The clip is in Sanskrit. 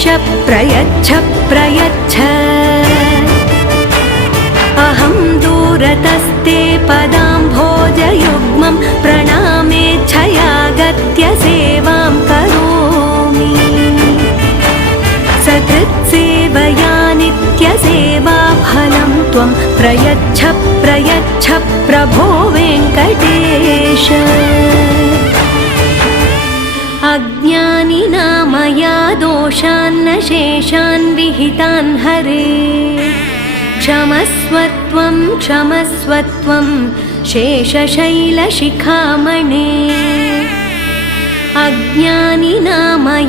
गणेश प्रयच्छ प्रयच्छ अहं दूरतस्ते पदाम्भोजयुग्मं प्रणामेच्छयागत्य सेवां करोमि सकृत्सेवया नित्यसेवाफलं त्वं प्रयच्छ प्रयच्छ प्रभो वेङ्कटेश अज्ञानिना मया दोषान्न शेषान् विहितान् हरे क्षमस्वत्वं क्षमस्वत्वं शेषशैलशिखामणे अज्ञानिना मया